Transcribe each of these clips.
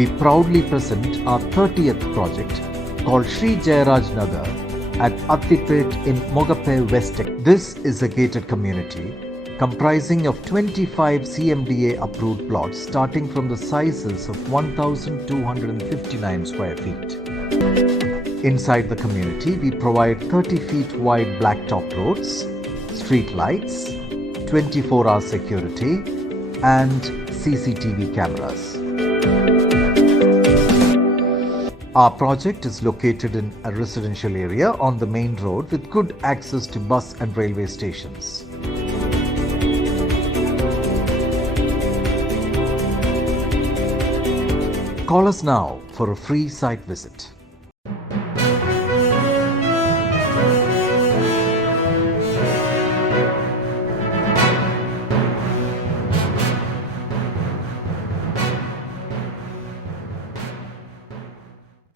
we proudly present our 30th project called Sri Jayaraj Nagar at Attipet in Mogape West. This is a gated community comprising of 25 CMDA approved plots starting from the sizes of 1259 square feet. Inside the community, we provide 30 feet wide blacktop roads, street lights, 24 hour security, and CCTV cameras. Our project is located in a residential area on the main road with good access to bus and railway stations. Call us now for a free site visit.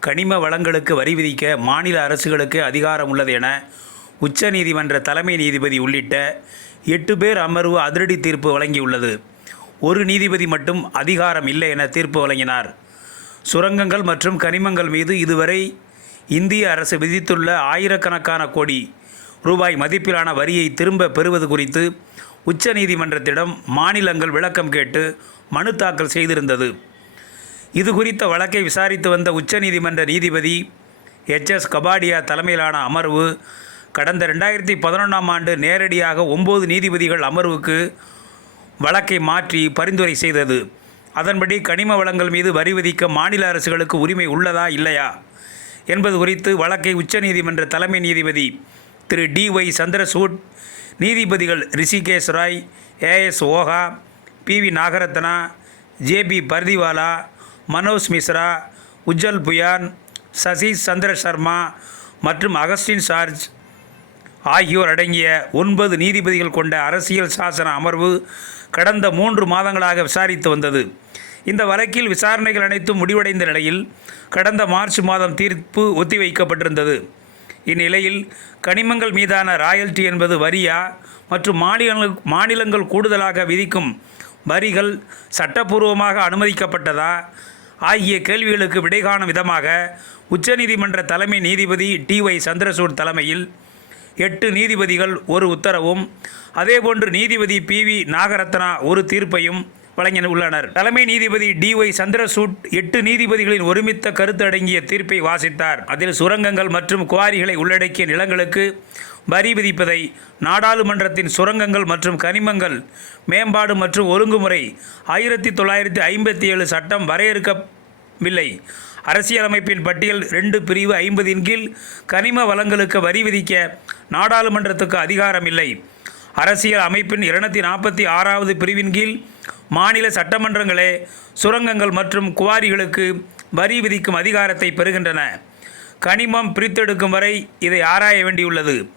கனிம வளங்களுக்கு வரி விதிக்க மாநில அரசுகளுக்கு அதிகாரம் உள்ளது என உச்சநீதிமன்ற தலைமை நீதிபதி உள்ளிட்ட எட்டு பேர் அமர்வு அதிரடி தீர்ப்பு வழங்கியுள்ளது. ஒரு நீதிபதி மட்டும் அதிகாரம் இல்லை என தீர்ப்பு வழங்கினார். சுரங்கங்கள் மற்றும் கனிமங்கள் மீது இதுவரை இந்திய அரசு விதித்துள்ள ஆயிரக்கணக்கான கோடி ரூபாய் மதிப்பிலான வரியை திரும்ப பெறுவது குறித்து உச்சநீதிமன்றத்திடம் மாநிலங்கள் விளக்கம் கேட்டு மனு தாக்கல் செய்திருந்தது. இது குறித்த வழக்கை விசாரித்து வந்த உச்சநீதிமன்ற நீதிபதி எச்எஸ் கபாடியா தலைமையிலான அமர்வு கடந்த ரெண்டாயிரத்தி பதினொன்றாம் ஆண்டு நேரடியாக ஒம்பது நீதிபதிகள் அமர்வுக்கு வழக்கை மாற்றி பரிந்துரை செய்தது. அதன்படி கனிம வளங்கள் மீது வரி விதிக்க மாநில அரசுகளுக்கு உரிமை உள்ளதா இல்லையா என்பது குறித்து வழக்கை உச்சநீதிமன்ற தலைமை நீதிபதி திரு. டி. ஒய். சந்திரசூட் நீதிபதிகள் Hrishikesh Roy A S Oka B. V. Nagarathna J B Pardiwala Manoj Misra Ujjal Bhuyan Sasi Chandra Sharma மற்றும் அகஸ்டின் சார்ஜ் ஆகியோர் அடங்கிய ஒன்பது நீதிபதிகள் கொண்ட அரசியல் சாசன அமர்வு கடந்த மூன்று மாதங்களாக விசாரித்து வந்தது. இந்த வழக்கில் விசாரணைகள் அனைத்தும் முடிவடைந்த நிலையில் கடந்த மார்ச் மாதம் தீர்ப்பு ஒத்திவைக்கப்பட்டிருந்தது. இந்நிலையில் கனிமங்கள் மீதான ராயல்டி என்பது வரியா மற்றும் மாநிலங்கள் மாநிலங்கள் கூடுதலாக விதிக்கும் வரிகள் சட்டப்பூர்வமாக அனுமதிக்கப்பட்டதா? ஆகிய கேள்விகளுக்கு விடை காணும் விதமாக உச்சநீதிமன்ற தலைமை நீதிபதி டி ஒய் சந்திரசூட் தலைமையில் எட்டு நீதிபதிகள் ஒரு உத்தரவும் அதேபோன்று நீதிபதி பி வி நாகரத்னா ஒரு தீர்ப்பையும் வழங்கின உள்ளனர். தலைமை நீதிபதி டி ஒய் சந்திரசூட் எட்டு நீதிபதிகளின் ஒருமித்த கருத்து அடங்கிய தீர்ப்பை வாசித்தார். அதில் சுரங்கங்கள் மற்றும் குவாரிகளை உள்ளடக்கிய நிலங்களுக்கு வரி விதிப்பதை நாடாளுமன்றத்தின் சுரங்கங்கள் மற்றும் கனிமங்கள் மேம்பாடு மற்றும் ஒழுங்குமுறை ஆயிரத்தி தொள்ளாயிரத்தி ஐம்பத்தி ஏழு சட்டம் வரையறுக்கவில்லை. அரசியலமைப்பின் பட்டியல் ரெண்டு பிரிவு ஐம்பதின் கீழ் கனிம வளங்களுக்கு வரி விதிக்க நாடாளுமன்றத்துக்கு அதிகாரம் இல்லை அரசியல் அமைப்பின் இருநூத்தி நாற்பத்தி ஆறாவது பிரிவின் கீழ் மாநில சட்டமன்றங்களே சுரங்கங்கள் மற்றும் குவாரிகளுக்கு வரி விதிக்கும் அதிகாரத்தை பெறுகின்றன. கனிமம் பிரித்தெடுக்கும் வரை இதை ஆராய வேண்டியுள்ளது.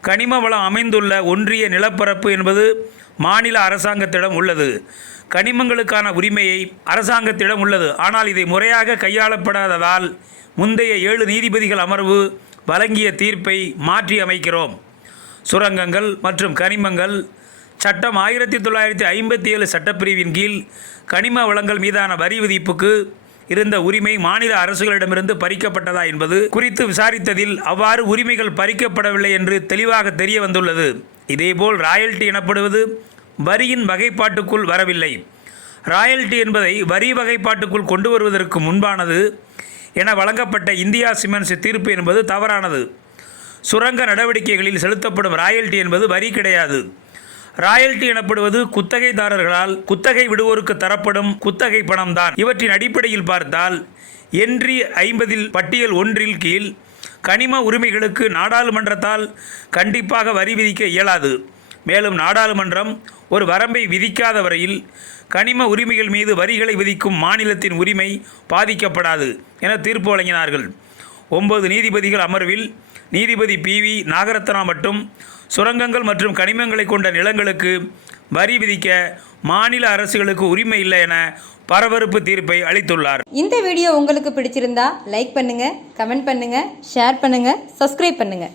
கனிம வளம் அமைந்துள்ள ஒன்றிய நிலப்பரப்பு என்பது மாநில அரசாங்கத்திடம் உள்ளது. கனிமங்களுக்கான உரிமையை அரசாங்கத்திடம் உள்ளது. ஆனால் இதை முறையாக கையாளப்படாததால் முந்தைய ஏழு நீதிபதிகள் அமர்வு வழங்கிய தீர்ப்பை மாற்றி அமைக்கிறோம். சுரங்கங்கள் மற்றும் கனிமங்கள் சட்டம் ஆயிரத்தி தொள்ளாயிரத்தி ஐம்பத்தி ஏழு சட்டப்பிரிவின் கீழ் கனிம வளங்கள் மீதான வரி விதிப்புக்கு இருந்த உரிமை மாநில அரசுகளிடமிருந்து பறிக்கப்பட்டதா என்பது குறித்து விசாரித்ததில் அவ்வாறு உரிமைகள் பறிக்கப்படவில்லை என்று தெளிவாக தெரிய வந்துள்ளது இதேபோல் ராயல்டி எனப்படுவது வரியின் வகைப்பாட்டுக்குள் வரவில்லை. ராயல்டி என்பதை வரி வகைப்பாட்டுக்குள் கொண்டு வருவதற்கு முன்பானது என வழங்கப்பட்ட இந்தியா சிமெண்ட்ஸ் தீர்ப்பு என்பது தவறானது. சுரங்க நடவடிக்கைகளில் செலுத்தப்படும் ராயல்டி என்பது வரி கிடையாது. ராயல்டி எனப்படுவது குத்தகைதாரர்களால் குத்தகை விடுவோருக்கு தரப்படும் குத்தகை பணம்தான். இவற்றின் அடிப்படையில் பார்த்தால் என்றி ஐம்பதில் பட்டியல் ஒன்றில் கீழ் கனிம உரிமைகளுக்கு நாடாளுமன்றத்தால் கண்டிப்பாக வரி விதிக்க இயலாது. மேலும் நாடாளுமன்றம் ஒரு வரம்பை விதிக்காத வரையில் கனிம உரிமைகள் மீது வரிகளை விதிக்கும் மாநிலத்தின் உரிமை பாதிக்கப்படாது என தீர்ப்பு வழங்கினார்கள். ஒன்பது நீதிபதிகள் அமர்வில் நீதிபதி பி வி நாகரத்னா மட்டும் சுரங்கங்கள் மற்றும் கனிமங்களை கொண்ட நிலங்களுக்கு வரி விதிக்க மாநில அரசுகளுக்கு உரிமை இல்லை என பரபரப்பு தீர்ப்பை அளித்துள்ளார். இந்த வீடியோ உங்களுக்கு பிடிச்சிருந்தா லைக் பண்ணுங்க கமெண்ட் பண்ணுங்க ஷேர் பண்ணுங்க சப்ஸ்கிரைப் பண்ணுங்க.